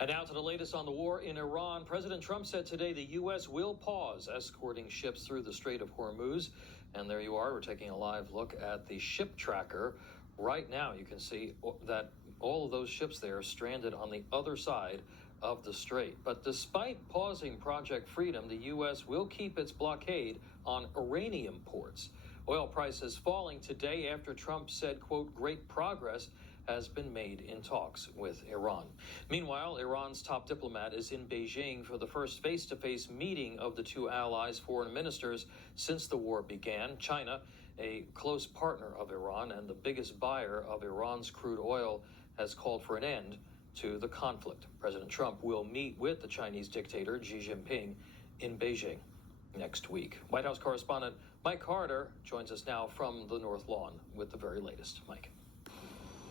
And now to the latest on the war in Iran. President Trump said today the U.S. will pause escorting ships through the Strait of Hormuz. And there you are. We're taking a live look at the ship tracker. Right now, you can see that all of those ships there are stranded on the other side of the strait. But despite pausing Project Freedom, the U.S. will keep its blockade on Iranian ports. Oil prices falling today after Trump said, quote, great progress has been made in talks with Iran. Meanwhile, Iran's top diplomat is in Beijing for the first face-to-face meeting of the two allies' foreign ministers since the war began. China, a close partner of Iran and the biggest buyer of Iran's crude oil, has called for an end to the conflict. President Trump will meet with the Chinese dictator Xi Jinping in Beijing next week. White House correspondent Mike Carter joins us now from the North Lawn with the very latest. Mike.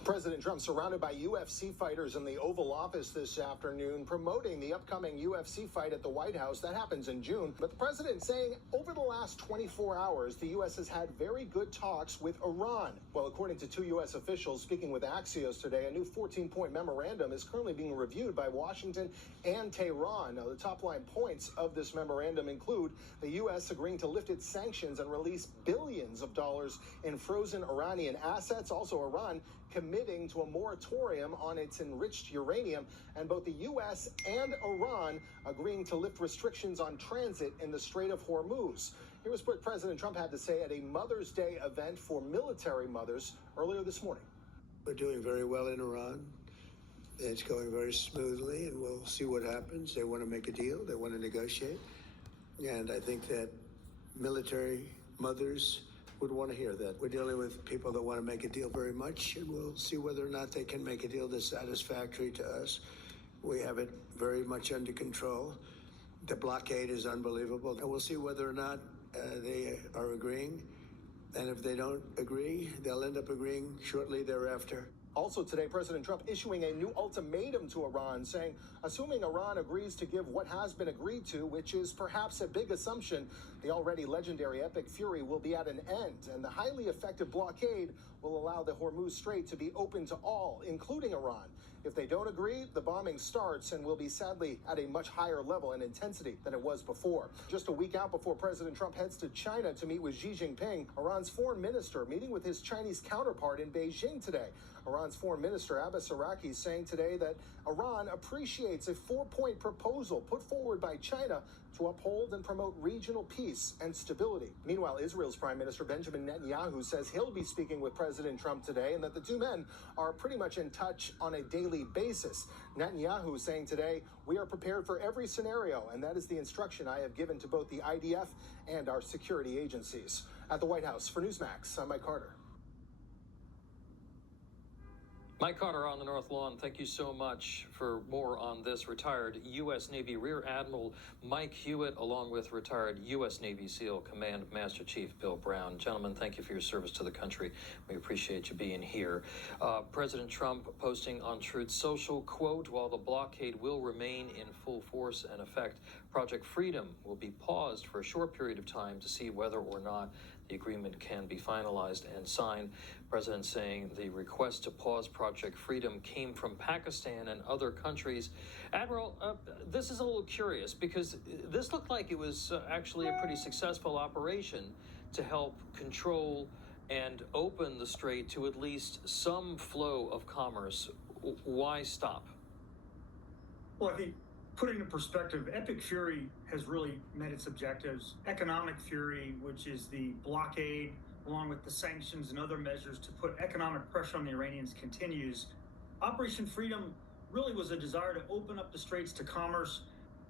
President Trump surrounded by UFC fighters in the Oval Office this afternoon, promoting the upcoming UFC fight at the White House. That happens in June. But the president saying over the last 24 hours, the U.S. has had very good talks with Iran. Well, according to two U.S. officials speaking with Axios today, a new 14-point memorandum is currently being reviewed by Washington and Tehran. Now, the top-line points of this memorandum include the U.S. agreeing to lift its sanctions and release billions of dollars in frozen Iranian assets. Also, Iran committing to a moratorium on its enriched uranium, and both the U.S. and Iran agreeing to lift restrictions on transit in the Strait of Hormuz. Here was what President Trump had to say at a Mother's Day event for military mothers earlier this morning. We're doing very well in Iran. It's going very smoothly, and we'll see what happens. They want to make a deal. They want to negotiate. And I think that military mothers would want to hear that. We're dealing with people that want to make a deal very much, and we'll see whether or not they can make a deal that's satisfactory to us. We have it very much under control. The blockade is unbelievable, and we'll see whether or not they are agreeing. And if they don't agree, they'll end up agreeing shortly thereafter. Also today, President Trump issuing a new ultimatum to Iran, saying, assuming Iran agrees to give what has been agreed to, which is perhaps a big assumption, the already legendary Epic Fury will be at an end, and the highly effective blockade will allow the Hormuz Strait to be open to all, including Iran. If they don't agree, the bombing starts and will be sadly at a much higher level and intensity than it was before. Just a week out before President Trump heads to China to meet with Xi Jinping, Iran's foreign minister meeting with his Chinese counterpart in Beijing today. Iran's foreign minister Abbas Araqi saying today that Iran appreciates a 4-point proposal put forward by China to uphold and promote regional peace and stability. Meanwhile, Israel's Prime Minister Benjamin Netanyahu says he'll be speaking with President Trump today and that the two men are pretty much in touch on a daily basis. Netanyahu saying today, we are prepared for every scenario, and that is the instruction I have given to both the IDF and our security agencies. At the White House, for Newsmax, I'm Mike Carter. Mike Carter on the North Lawn, thank you so much. For more on this, retired U.S. Navy Rear Admiral Mike Hewitt, along with retired U.S. Navy SEAL Command Master Chief Bill Brown. Gentlemen, thank you for your service to the country. We appreciate you being here. President Trump posting on Truth Social, quote, while the blockade will remain in full force and effect, Project Freedom will be paused for a short period of time to see whether or not the agreement can be finalized and signed. President saying the request to pause Project Freedom came from Pakistan and other countries. Admiral, this is a little curious because this looked like it was actually a pretty successful operation to help control and open the strait to at least some flow of commerce. Why stop? Well, I think putting in perspective, Epic Fury has really met its objectives. Economic Fury, which is the blockade, along with the sanctions and other measures to put economic pressure on the Iranians, continues. Operation Freedom really was a desire to open up the straits to commerce,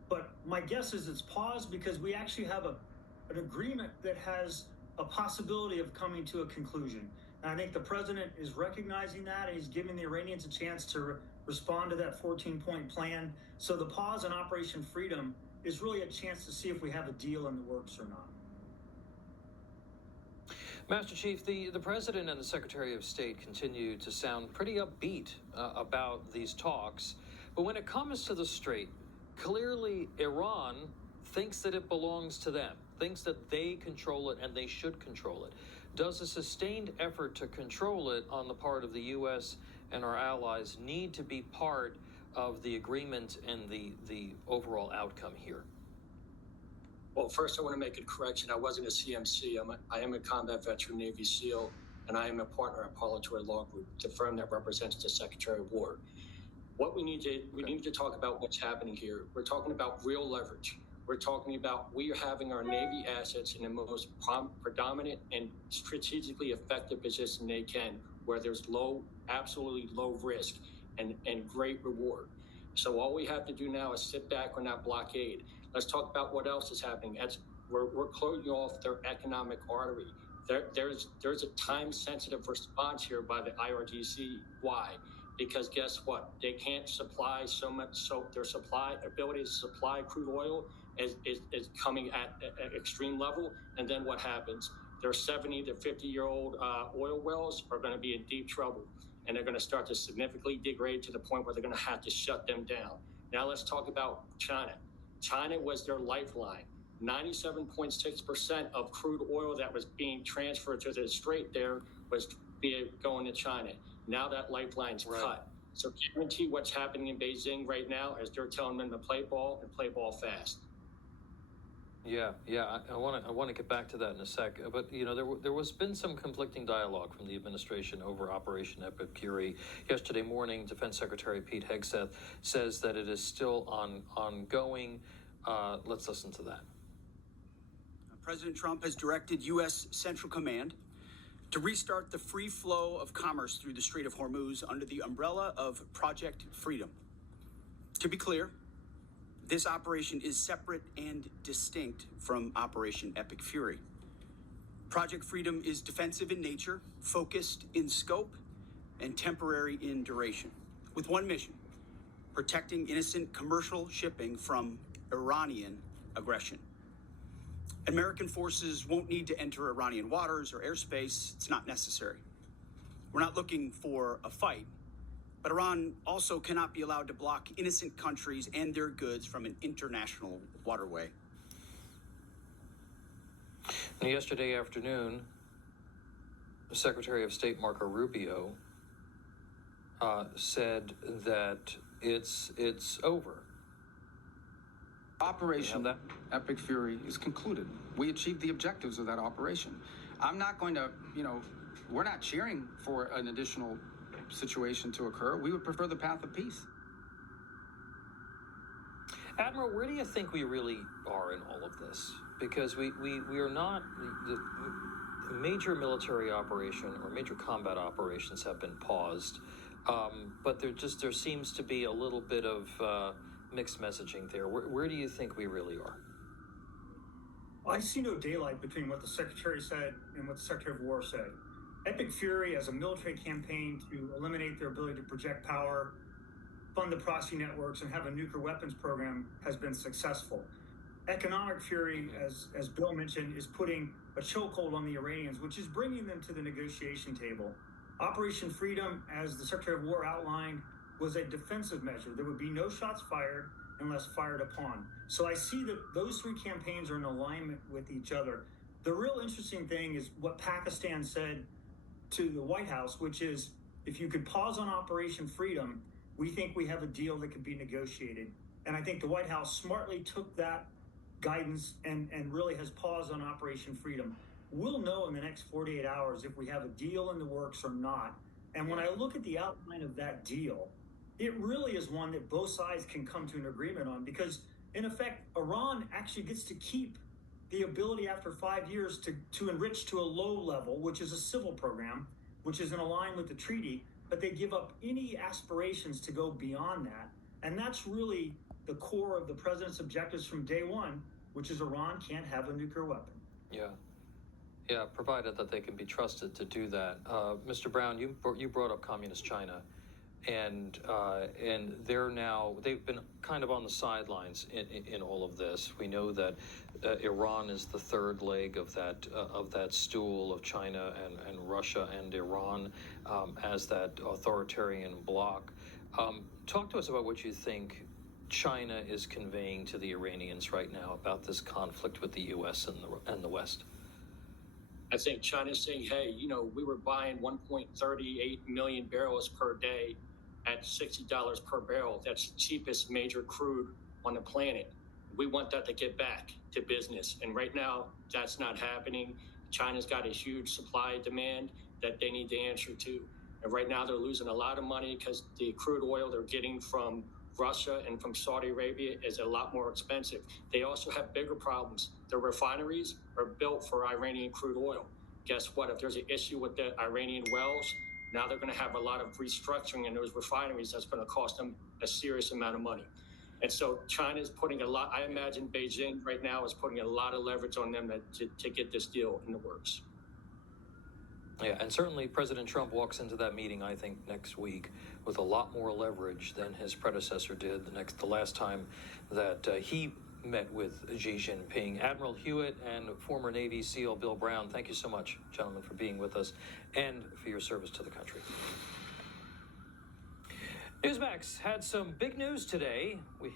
but my guess is it's paused because we actually have an agreement that has a possibility of coming to a conclusion. And I think the president is recognizing that, and he's giving the Iranians a chance to respond to that 14-point plan. So the pause on Operation Freedom is really a chance to see if we have a deal in the works or not. Master Chief, the President and the Secretary of State continue to sound pretty upbeat about these talks. But when it comes to the Strait, clearly Iran thinks that it belongs to them, thinks that they control it and they should control it. Does a sustained effort to control it on the part of the U.S. and our allies need to be part of the agreement and the overall outcome here? Well, first I want to make a correction. I wasn't a CMC. I am a combat veteran Navy SEAL, and I am a partner at Parliamentary Law Group, the firm that represents the Secretary of War. What we need to talk about what's happening here. We're talking about real leverage. We're talking about we are having our Navy assets in the most predominant and strategically effective position they can, where there's absolutely low risk and great reward. So all we have to do now is sit back on that blockade. Let's talk about what else is happening. We're closing off their economic artery. There's a time-sensitive response here by the IRGC. Why? Because guess what? They can't supply so much, so their ability to supply crude oil is coming at an extreme level. And then what happens? Their 70 to 50-year-old oil wells are going to be in deep trouble, and they're going to start to significantly degrade to the point where they're going to have to shut them down. Now let's talk about China. China was their lifeline. 97.6% of crude oil that was being transferred to the strait there was going to China. Now that lifeline's cut. So guarantee what's happening in Beijing right now is they're telling them to play ball and play ball fast. Yeah. I want to get back to that in a sec. But there was been some conflicting dialogue from the administration over Operation Epic Fury. Yesterday morning, Defense Secretary Pete Hegseth says that it is still ongoing. Let's listen to that. President Trump has directed U.S. Central Command to restart the free flow of commerce through the Strait of Hormuz under the umbrella of Project Freedom. To be clear, this operation is separate and distinct from Operation Epic Fury. Project Freedom is defensive in nature, focused in scope, and temporary in duration, with one mission: protecting innocent commercial shipping from Iranian aggression. American forces won't need to enter Iranian waters or airspace. It's not necessary. We're not looking for a fight, but Iran also cannot be allowed to block innocent countries and their goods from an international waterway. And yesterday afternoon, Secretary of State Marco Rubio said that it's over. Operation Epic Fury is concluded. We achieved the objectives of that operation. I'm not going to, we're not cheering for an additional situation to occur. We would prefer the path of peace. Admiral, where do you think we really are in all of this? Because we are not, the major military operation or major combat operations have been paused, but there seems to be a little bit of mixed messaging there. Where do you think we really are? I see no daylight between what the Secretary said and what the Secretary of War said. Epic Fury, as a military campaign to eliminate their ability to project power, fund the proxy networks, and have a nuclear weapons program, has been successful. Economic Fury, as Bill mentioned, is putting a chokehold on the Iranians, which is bringing them to the negotiation table. Operation Freedom, as the Secretary of War outlined, was a defensive measure. There would be no shots fired unless fired upon. So I see that those three campaigns are in alignment with each other. The real interesting thing is what Pakistan said to the White House, which is, if you could pause on Operation Freedom, we think we have a deal that could be negotiated. And I think the White House smartly took that guidance and really has paused on Operation Freedom. We'll know in the next 48 hours if we have a deal in the works or not. And when I look at the outline of that deal, it really is one that both sides can come to an agreement on, because in effect, Iran actually gets to keep the ability after 5 years to enrich to a low level, which is a civil program, which is in line with the treaty, but they give up any aspirations to go beyond that. And that's really the core of the president's objectives from day one, which is Iran can't have a nuclear weapon. Yeah, provided that they can be trusted to do that. Mr. Brown, you brought up Communist China. And they've been kind of on the sidelines in all of this. We know that Iran is the third leg of that stool of China and Russia and Iran as that authoritarian bloc. Talk to us about what you think China is conveying to the Iranians right now about this conflict with the U.S. and the West. I think China's saying, hey, we were buying 1.38 million barrels per day at $60 per barrel. That's the cheapest major crude on the planet. We want that to get back to business. And right now, that's not happening. China's got a huge supply demand that they need to answer to. And right now, they're losing a lot of money because the crude oil they're getting from Russia and from Saudi Arabia is a lot more expensive. They also have bigger problems. Their refineries are built for Iranian crude oil. Guess what? If there's an issue with the Iranian wells, now they're going to have a lot of restructuring in those refineries. That's going to cost them a serious amount of money. And so China's putting a lot, I imagine Beijing right now is putting a lot of leverage on them to get this deal in the works. Yeah, and certainly President Trump walks into that meeting, I think, next week with a lot more leverage than his predecessor did the last time that he met with Xi Jinping. Admiral Hewitt and former Navy SEAL Bill Brown, thank you so much, gentlemen, for being with us and for your service to the country. Newsmax had some big news today. We